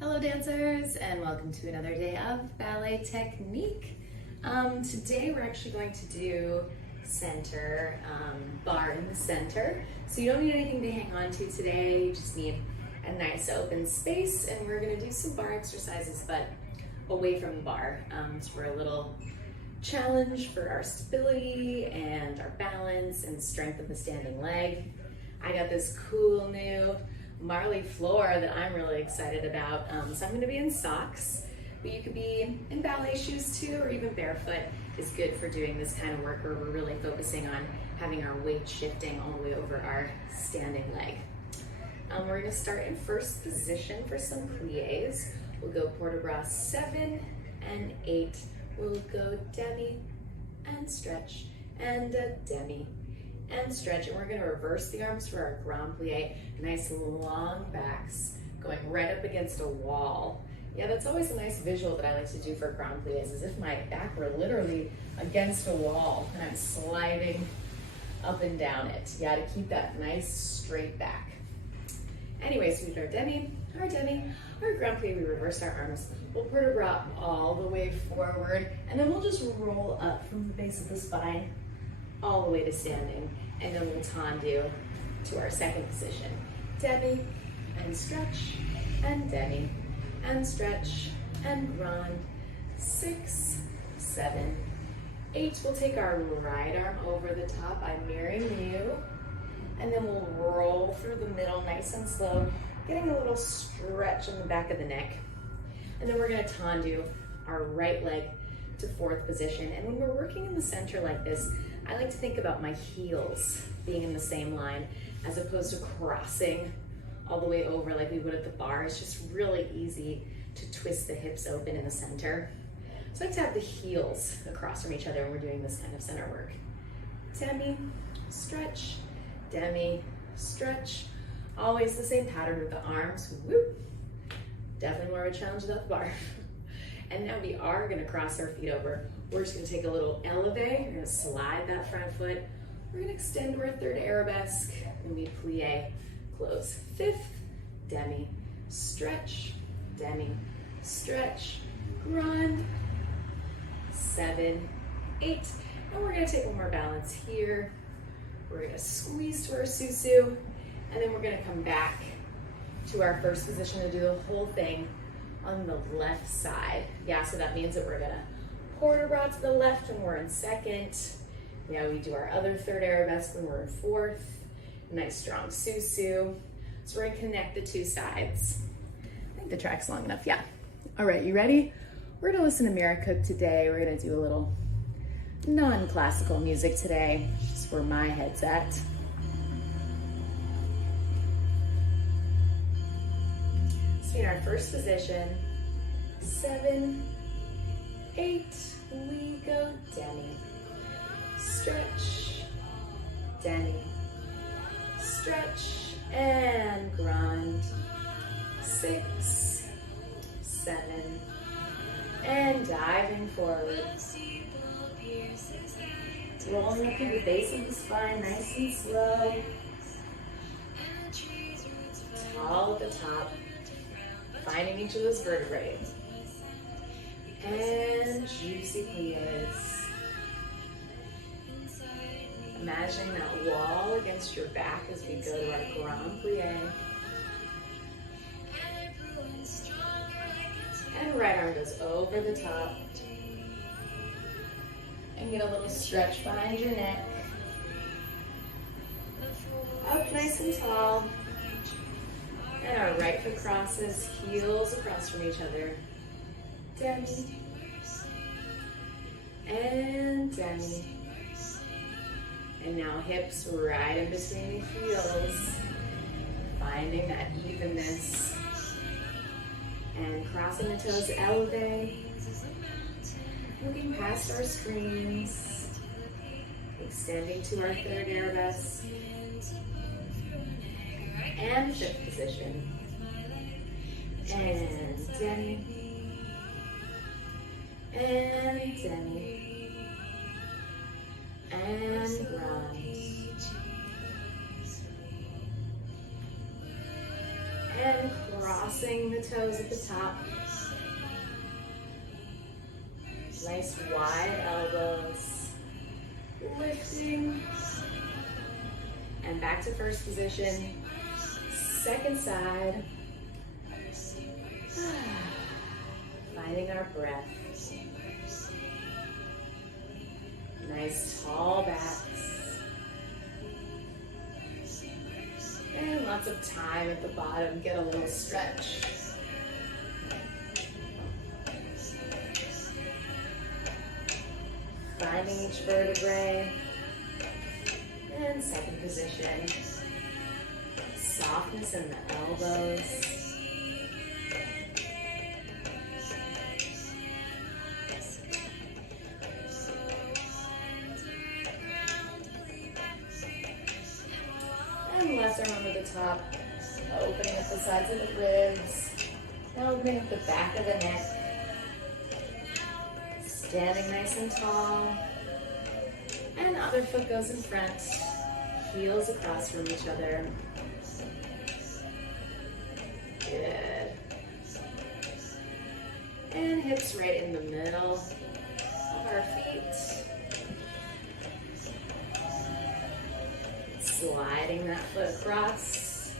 Hello dancers, and welcome to another day of Ballet Technique. Today we're actually going to do center, bar in the center. So you don't need anything to hang on to today, you just need a nice open space, and we're gonna do some bar exercises, but away from the bar. So we're a little challenge for our stability and our balance and strength of the standing leg. I got this cool new Marley floor that I'm really excited about. So I'm gonna be in socks, but you could be in ballet shoes too, or even barefoot is good for doing this kind of work where we're really focusing on having our weight shifting all the way over our standing leg. We're gonna start in first position for some pliés. We'll go port de bras 7 and 8. We'll go demi and stretch and demi and stretch, and we're going to reverse the arms for our grand plie. Nice long backs going right up against a wall. Yeah, that's always a nice visual that I like to do for grand pliés, as if my back were literally against a wall and I'm sliding up and down it. Yeah, to keep that nice straight back. Anyway, so we did our demi, our grand plie, we reverse our arms. We'll port de bras all the way forward, and then we'll just roll up from the base of the spine all the way to standing, and then we'll tendu to our second position. Demi and stretch, and demi and stretch, and grand. 6, 7, 8. We'll take our right arm over the top. I'm mirroring you, and then we'll roll through the middle nice and slow, getting a little stretch in the back of the neck. And then we're gonna tendu our right leg to fourth position. And when we're working in the center like this, I like to think about my heels being in the same line as opposed to crossing all the way over like we would at the bar. It's just really easy to twist the hips open in the center. So I like to have the heels across from each other when we're doing this kind of center work. Demi, stretch, demi, stretch. Always the same pattern with the arms. Whoop. Definitely more of a challenge than the bar. And now we are gonna cross our feet over. We're just gonna take a little elevate. We're gonna slide that front foot. We're gonna extend to our third arabesque, and we plie, close. 5th, demi, stretch, grand. 7, 8, and we're gonna take one more balance here. We're gonna squeeze to our susu, and then we're gonna come back to our first position to do the whole thing on the left side. Yeah, so that means that we're gonna port de bras to the left when we're in second. Yeah, we do our other third arabesque when we're in fourth. Nice strong susu. So we're gonna connect the two sides. I think the track's long enough, yeah. All right, you ready? We're gonna listen to Mira Cook today. We're gonna do a little non-classical music today, just where my head's at. So in our first position, 7, 8, we go demi, stretch, demi, stretch, and grand. 6, 7, and diving forward. Rolling up through the base of the spine, nice and slow. Tall at the top, finding each of those vertebrae. And juicy pliés. Imagining that wall against your back as we go to our grand plie. And right arm goes over the top. And get a little stretch behind your neck. Up nice and tall. And our right foot crosses, heels across from each other. Demi. And demi. And now hips right in between the heels. Finding that evenness. And crossing the toes, elevate. Looking past our screens. Extending to our third arabesque. And 5th position. And demi. And demi. And grand. And crossing the toes at the top. Nice wide elbows. Lifting. And back to first position. Second side. Finding our breath. Nice tall backs. And lots of time at the bottom. Get a little stretch. Finding each vertebrae. And second position. Softness in the elbows. And left arm over the top, opening up the sides of the ribs, now opening up the back of the neck, standing nice and tall, and other foot goes in front, heels across from each other. Good. And hips right in the middle of our feet. Sliding that foot across.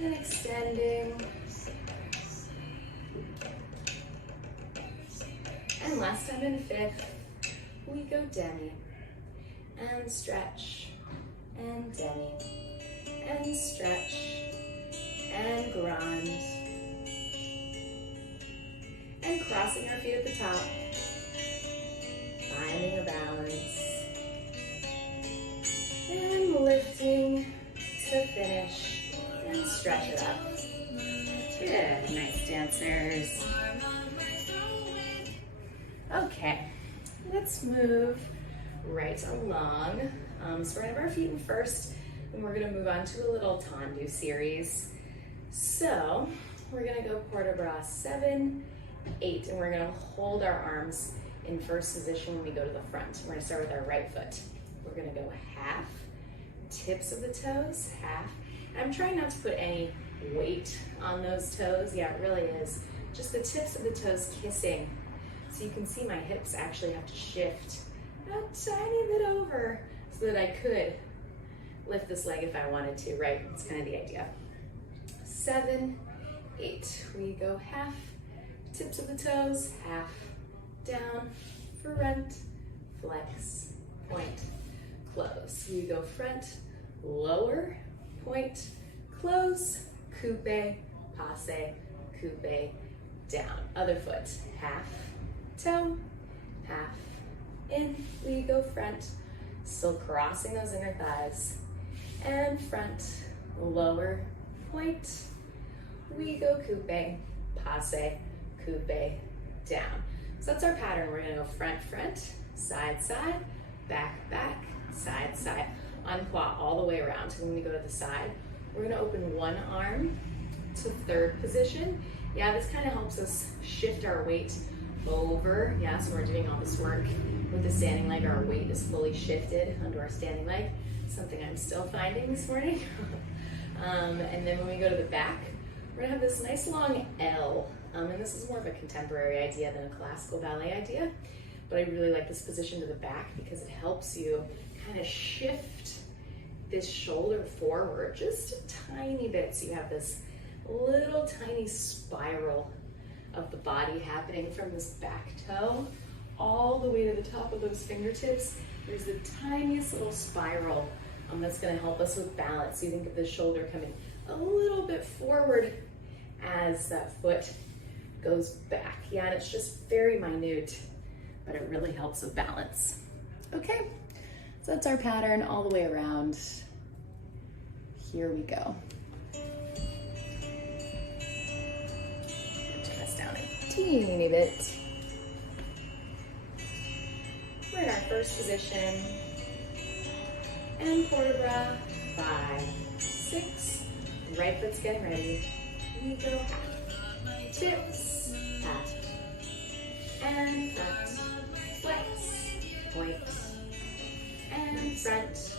And extending. And last time in fifth, we go demi. And stretch. And demi. And stretch. And grind. And crossing our feet at the top. Finding a balance. And lifting to finish. And stretch it up. Good, nice dancers. Okay, let's move right along. So we're gonna have our feet in first, and we're gonna move on to a little tendu series. So we're gonna go port de bras 7, 8, and we're gonna hold our arms in first position when we go to the front. We're gonna start with our right foot. We're gonna go half, tips of the toes, half. And I'm trying not to put any weight on those toes. Yeah, it really is. Just the tips of the toes kissing. So you can see my hips actually have to shift a tiny bit over so that I could lift this leg if I wanted to, right? That's kind of the idea. 7, 8. We go half, tips of the toes, half, down, front, flex, point, close. We go front, lower, point, close, coupe, passe, coupe, down. Other foot, half, toe, half, in. We go front, still crossing those inner thighs, and front, lower, point. We go coupe, passe, coupe, down. So that's our pattern. We're gonna go front, front, side, side, back, back, side, side. Unquat all the way around. So when we go to the side, we're gonna open one arm to third position. Yeah, this kind of helps us shift our weight over. Yeah, so we're doing all this work with the standing leg. Our weight is fully shifted onto our standing leg. Something I'm still finding this morning. And then when we go to the back, we're gonna have this nice long L. And this is more of a contemporary idea than a classical ballet idea. But I really like this position to the back because it helps you kind of shift this shoulder forward just a tiny bit. So you have this little tiny spiral of the body happening from this back toe all the way to the top of those fingertips. There's the tiniest little spiral that's going to help us with balance. So you think of the shoulder coming a little bit forward as that foot goes back. Yeah, and it's just very minute, but it really helps with balance. Okay, so that's our pattern all the way around. Here we go. Turn this down a teeny bit. We're in our first position. And port de bras, 5, 6. Right foot's getting ready. We go half, tips, half, and front, flex, point, and front,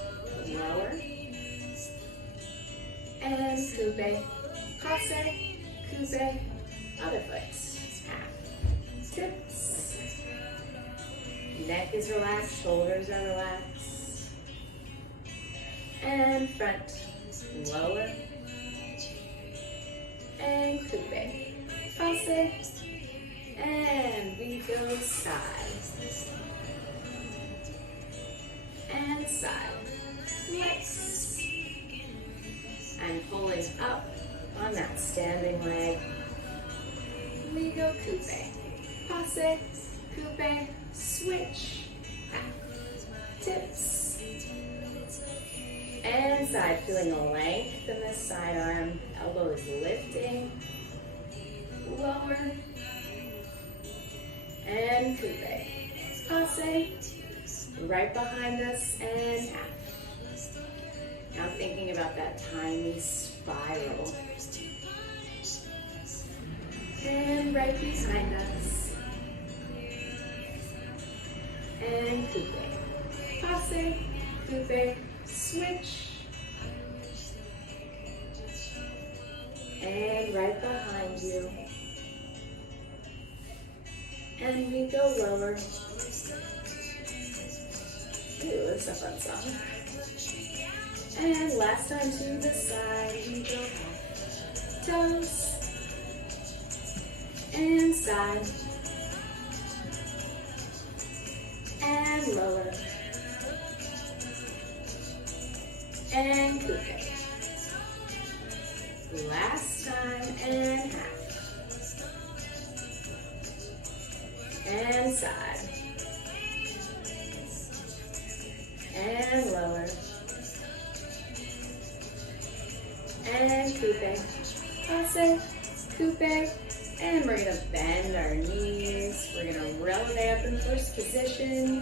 lower, and coupe, passe, coupe, other foot, half, tips, neck is relaxed, shoulders are relaxed, and front, lower, and coupe, passe, and we go side, and side, flex, and pulling up on that standing leg. We go coupe, passe, coupe, switch, half, tips, and side. Feeling the length in this side arm, elbow is lifting, lower, and coupe, passe, right behind us, and half. Now thinking about that tiny spiral. And right behind us. And coupe, passe, coupe, switch. And right behind you. And we go lower. Ooh, that's a fun song. And last time to the side, we go half toes. And side. And lower. And coupe. Last time, and half. And side. And lower. And coupe, passe, coupe, and we're gonna bend our knees. We're gonna releve up in first position.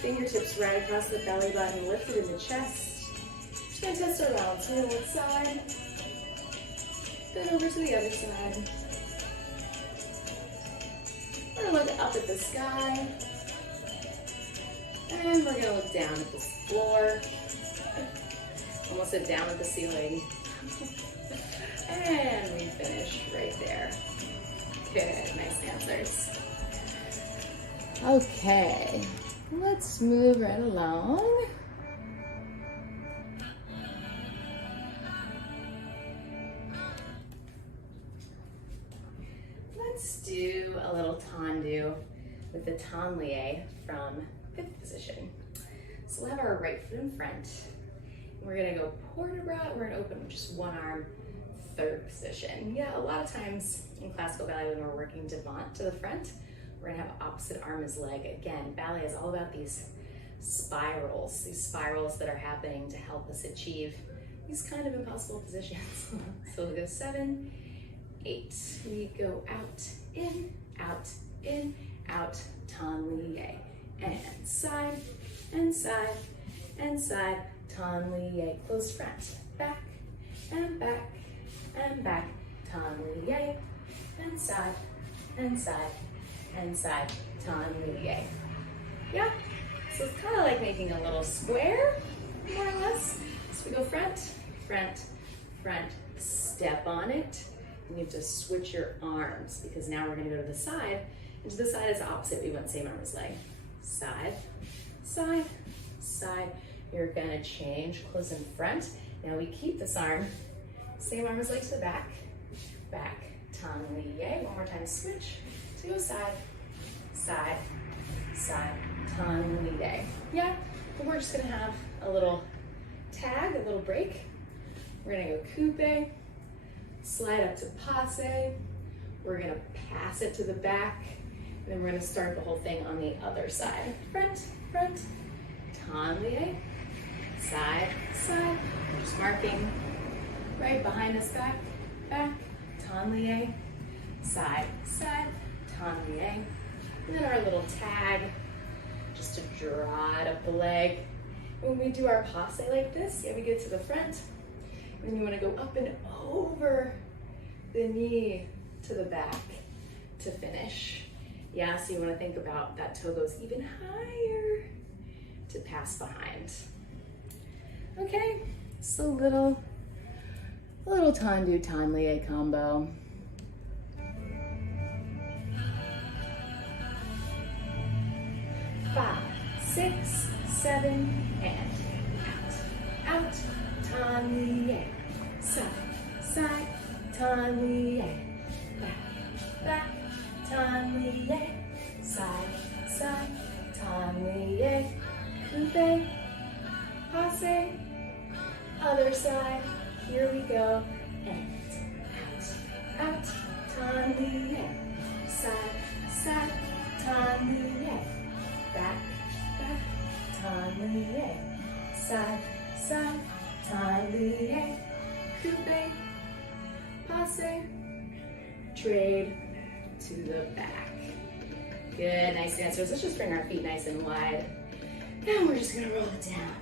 Fingertips right across the belly button, lifted in the chest. Just gonna test our balance. We're gonna one side, then over to the other side. We're gonna look up at the sky, and we're gonna look down at the floor. Almost said down at the ceiling. And we finish right there. Good, nice answers. Okay, let's move right along. Let's do a little tendu with the tendu from fifth position. So we'll have our right foot in front. We're gonna go port de bras. We're gonna open with just one arm, third position. Yeah, a lot of times in classical ballet when we're working devant to the front, we're gonna have opposite arm as leg. Again, ballet is all about these spirals that are happening to help us achieve these kind of impossible positions. So we'll go 7, 8. We go out, in, out, tendu, and side, and side, and side, tendu, close front, back, and back, and back, tendu, and side, and side, and side, tendu. Yeah, so it's kind of like making a little square, more or less. So we go front, front, front, step on it. You have to switch your arms because now we're gonna go to the side. And to the side is opposite. We went same arm as leg. Side, side, side. You're gonna change, close in front. Now we keep this arm, same arm as leg to the back, back, tendu. One more time, switch to go side, side, side, tendu. Yeah, but we're just gonna have a little tag, a little break. We're gonna go coupe, slide up to passe. We're gonna pass it to the back, and then we're gonna start the whole thing on the other side. Front, front, tendu, side, side. We're just marking right behind us, back, back, tendu, side, side, tendu. And then our little tag, just to draw it up the leg. When we do our passe like this, yeah, we get to the front, and then you wanna go up and over the knee to the back to finish. Yeah, so you wanna think about that toe goes even higher to pass behind. Okay, so a little a little tendu tanlier combo. 5, 6, 7, and out, out, tanlier, side, side, tanlier, back, back, tanlier, side, side, tanlier, coupe, passe, other side, here we go, and out, tanlier, side, side, tanlier, back, back, tanlier, side, side, tanlier, coupe, passe, trade to the back. Good, nice dancers. Let's just bring our feet nice and wide. Now we're just gonna roll it down.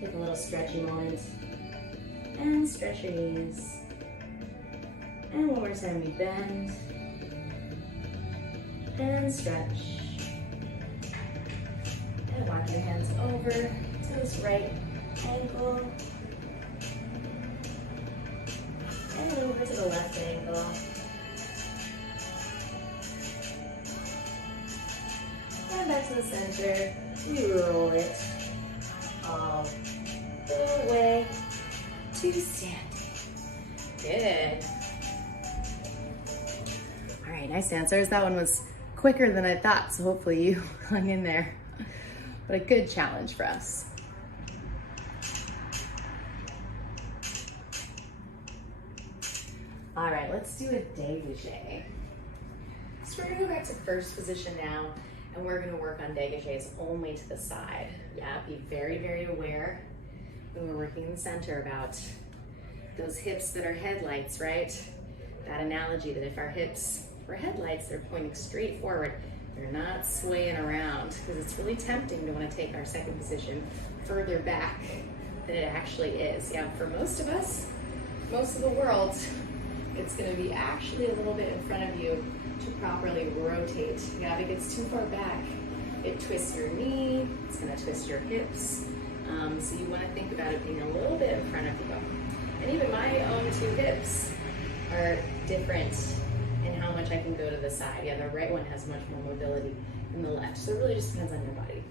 Take a little stretchy moment. And stretch your knees. And one more time we bend. And stretch. And walk your hands over to this right ankle. And over to the left ankle. And back to the center. We roll it all the way to standing. Good. All right, nice dancers. That one was quicker than I thought, so hopefully you hung in there. But a good challenge for us. All right, let's do a dégagé. So we're gonna go back to first position now, and we're gonna work on dégagés only to the side. Yeah, be very, very aware when we're working in the center about those hips that are headlights, right? That analogy that if our hips were headlights, they're pointing straight forward. They're not swaying around, because it's really tempting to want to take our second position further back than it actually is. Yeah, for most of us, most of the world, it's going to be actually a little bit in front of you to properly rotate. Yeah, if it gets too far back, it twists your knee, it's going to twist your hips. So you want to think about it being a little bit in front of you. And even my own two hips are different in how much I can go to the side. Yeah, the right one has much more mobility than the left. So it really just depends on your body.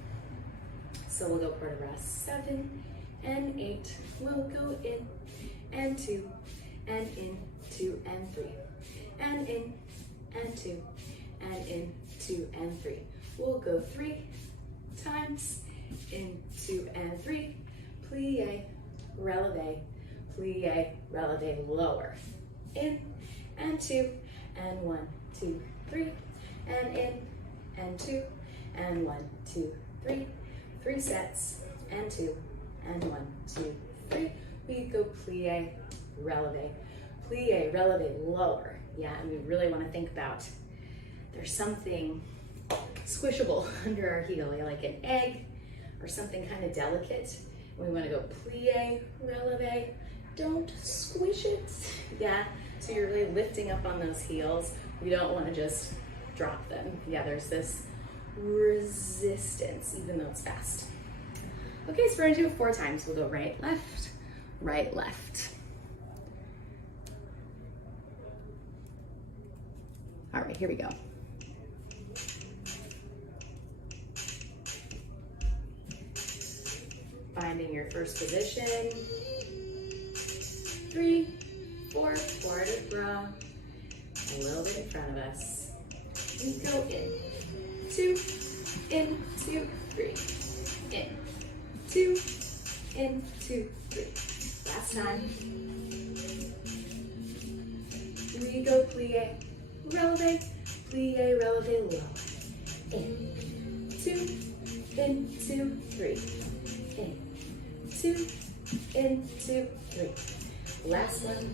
So we'll go quarter rest, 7 and 8. We'll go in and 2 and in, 2 and 3. And in and 2 and in, 2 and 3. We'll go 3 times. In, 2 and 3, plie, releve, plie, releve, lower. In, and 2, and 1, 2, 3, and in, and 2, and 1, 2, 3, 3 sets, and 2, and 1, 2, 3. We go plie, releve, lower. Yeah, and we really want to think about there's something squishable under our heel, like an egg, or something kind of delicate. We want to go plie, releve, don't squish it. Yeah, so you're really lifting up on those heels. We don't want to just drop them. Yeah, there's this resistance, even though it's fast. Okay, so we're gonna do it 4 times. We'll go right, left, right, left. All right, here we go. Finding your first position. 3, 4, forward de bras, a little bit in front of us. We go in, 2, in, 2, 3, in, 2, in, 2, 3. Last time. We go plie, releve, low. In, 2, in, 2, 3, in. 2, in, 2, 3. Last one.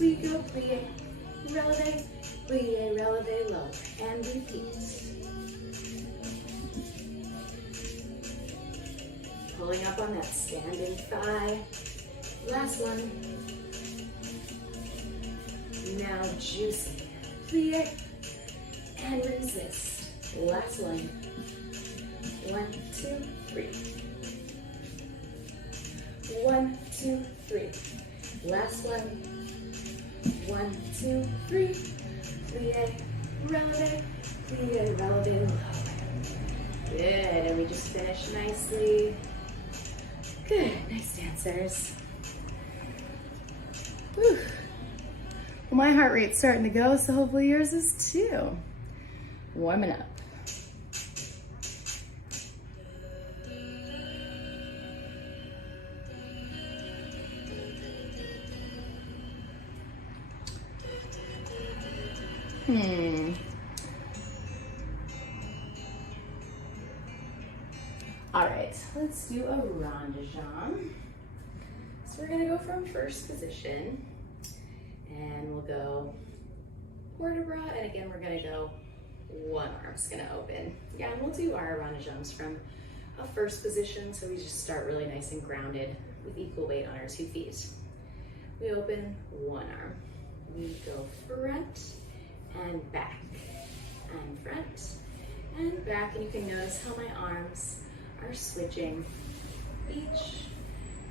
We go plie, releve, low, and repeat. Pulling up on that standing thigh. Last one. Now juicing. Plie and resist. Last one. 1, 2, 3. 1, 2, 3. Last one. 1, 2, 3. Plie, releve, plie, releve, lower. Good, and we just finished nicely. Good, nice dancers. Whew. Well, my heart rate's starting to go, so hopefully yours is too. Warming up. All right, let's do a Ronda John. So we're gonna go from first position, and we'll go port de bras, and again, we're gonna go one arm's gonna open. Yeah, and we'll do our Ronda Johns from a first position, so we just start really nice and grounded with equal weight on our 2 feet. We open one arm. We go front and back, and front and back, and you can notice how my arms are switching each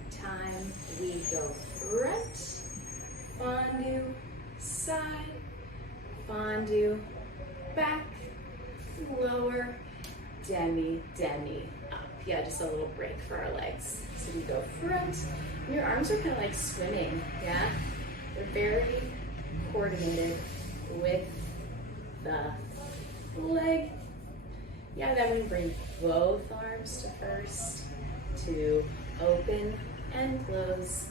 time we go front, fondue, side, fondue, back, lower, demi, demi, up. Yeah, just a little break for our legs. So we go front, and your arms are kind of like swimming, yeah? They're very coordinated with the leg. Yeah, then we bring both arms to first, to open and close,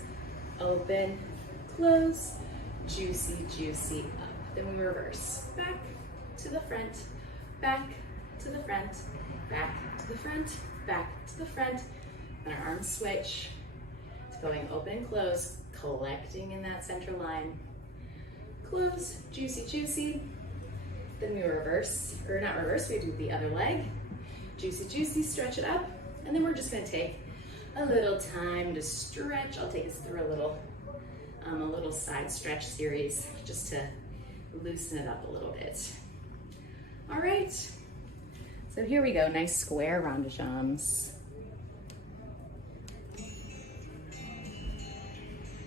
open, close, juicy, juicy, up. Then we reverse, back to the front, back to the front, back to the front, back to the front, and our arms switch. It's going open, close, collecting in that center line. Close, juicy, juicy. Then we reverse, or not reverse, we do the other leg. Juicy, juicy, stretch it up. And then we're just gonna take a little time to stretch. I'll take us through a little side stretch series just to loosen it up a little bit. All right, so here we go, nice square Ronda Johns.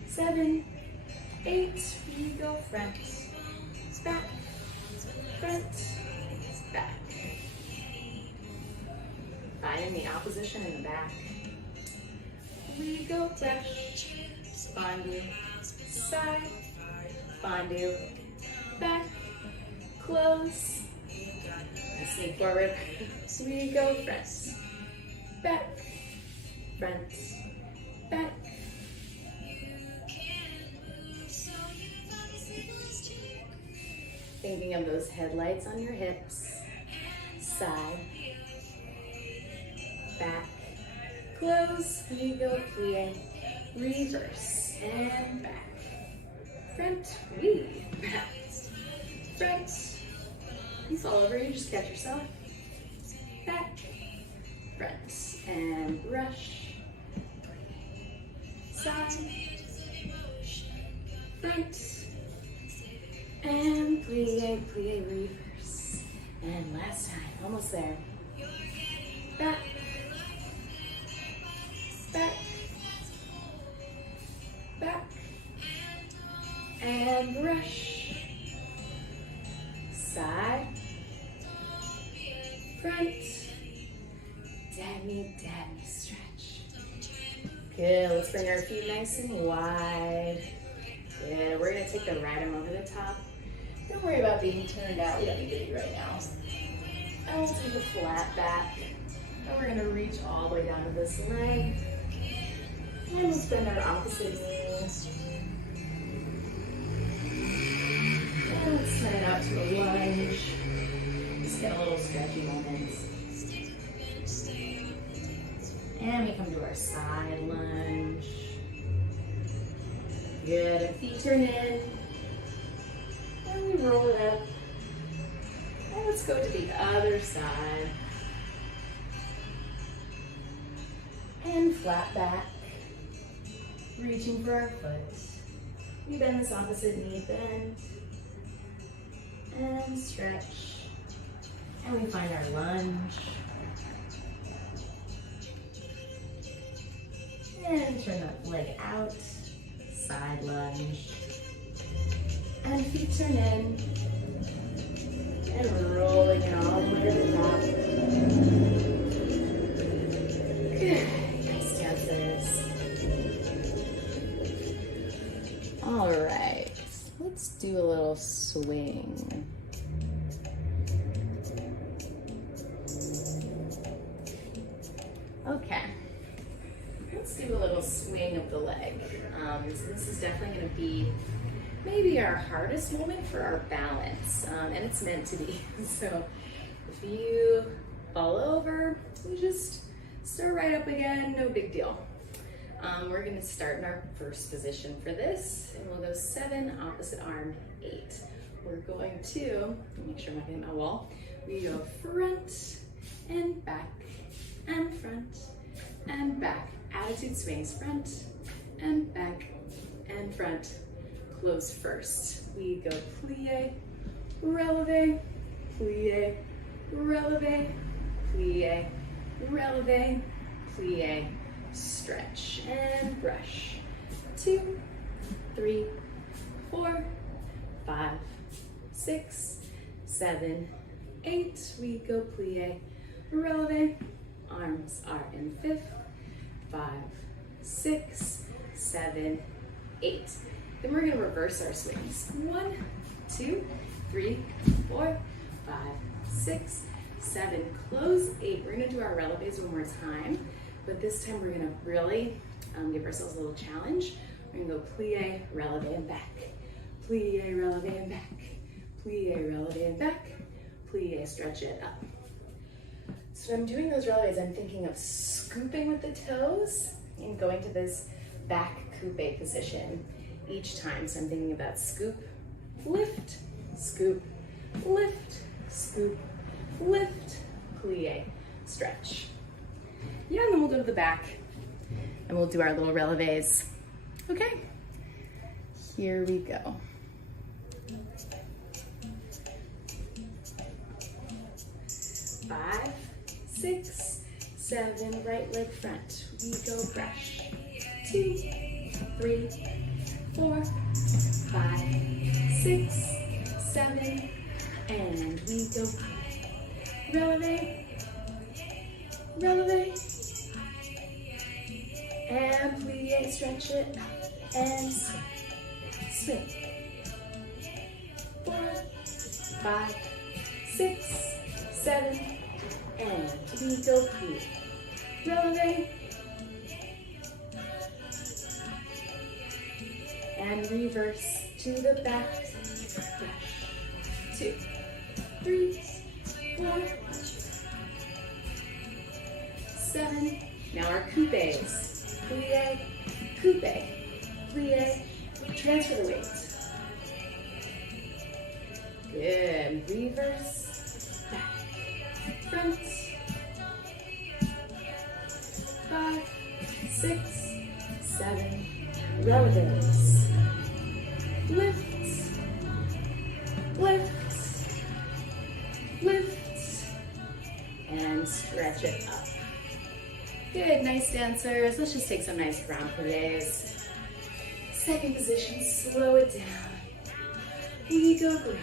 7, 8, we go front, back, front, back. Finding the opposition in the back. We go brush, fondue, side, fondue, back, close, and sneak forward. We go front, back, front, back. Thinking of those headlights on your hips, side, back, close, we go plie, reverse, and back, front, we, back, front, you fall over, you just catch yourself, back, front, and brush, side, front, and plie, plie, reverse. And last time, almost there. Back, back, back, and brush. Side, front, demi, demi, stretch. Good, let's bring our feet nice and wide. Good, we're gonna take the right arm over the top. Don't worry about being turned out, we don't need to be right now. And we'll take a flat back. And we're gonna reach all the way down to this leg. And we'll bend our opposite knee. And let's turn it out to a lunge. Just get a little stretchy moment. And we come to our side lunge. Good, and feet turn in. And we roll it up. And let's go to the other side. And flat back. Reaching for our foot. We bend this opposite knee, bend. And stretch. And we find our lunge. And turn that leg out, side lunge. And feet turn in. And rolling it all the way to the top. Good, nice dancers. All right, let's do a little swing. Okay, let's do a little swing of the leg. So this is definitely going to be maybe our hardest moment for our balance, and it's meant to be. So if you fall over, you just start right up again, no big deal. We're going to start in our first position for this, and we'll go 7, opposite arm, 8. We're going to, make sure I'm not hitting my wall, we go front and back and front and back. Attitude swings, front and back and front. Close first. We go plie, releve, plie, releve, plie, releve, plie, stretch and brush. 2, 3, 4, 5, 6, 7, 8. We go plie, releve. Arms are in 5th. 5, 6, 7, 8. Then we're going to reverse our swings. 1, 2, 3, 4, 5, 6, 7. Close 8. We're going to do our releves one more time, but this time we're going to really give ourselves a little challenge. We're going to go plie, releve, and back. Plie, releve, and back. Plie, releve, and back. Plie, stretch it up. So when I'm doing those releves, I'm thinking of scooping with the toes and going to this back coupe position each time. So I'm thinking about scoop, lift, scoop, lift, scoop, lift, plie, stretch. Yeah, and then we'll go to the back and we'll do our little releves. Okay, here we go. 5, 6, 7, right leg front. We go brush. 2, 3, 4, 5, 6, 7, and we go releve, releve, and plie, stretch it, and swing. 4, 5, 6, 7, and we go plie, releve, and reverse to the back, brush. 2, 3, 4, 7. Now our coupes, plie, coupe, plie, transfer the weight. Good, reverse, back, front. 5, 6, 7, releves. Lift, lift, lift, and stretch it up. Good, nice dancers. Let's just take some nice ground plays. Second position, slow it down. We go ground.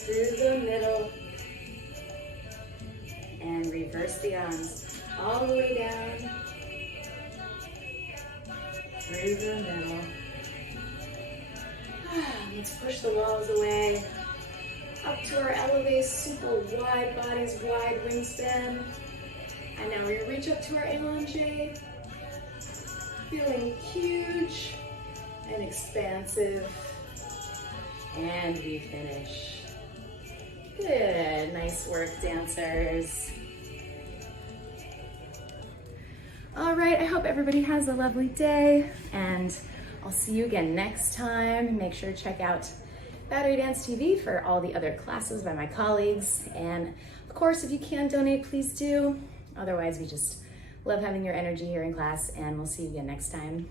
Through the middle. And reverse the arms all the way down. Through the middle. Let's push the walls away. Up to our elevate, super wide bodies, wide wingspan. And now we reach up to our allonge. Feeling huge and expansive. And we finish. Good, nice work, dancers. All right, I hope everybody has a lovely day, and I'll see you again next time. Make sure to check out Battery Dance TV for all the other classes by my colleagues. And of course, if you can donate, please do. Otherwise, we just love having your energy here in class, and we'll see you again next time.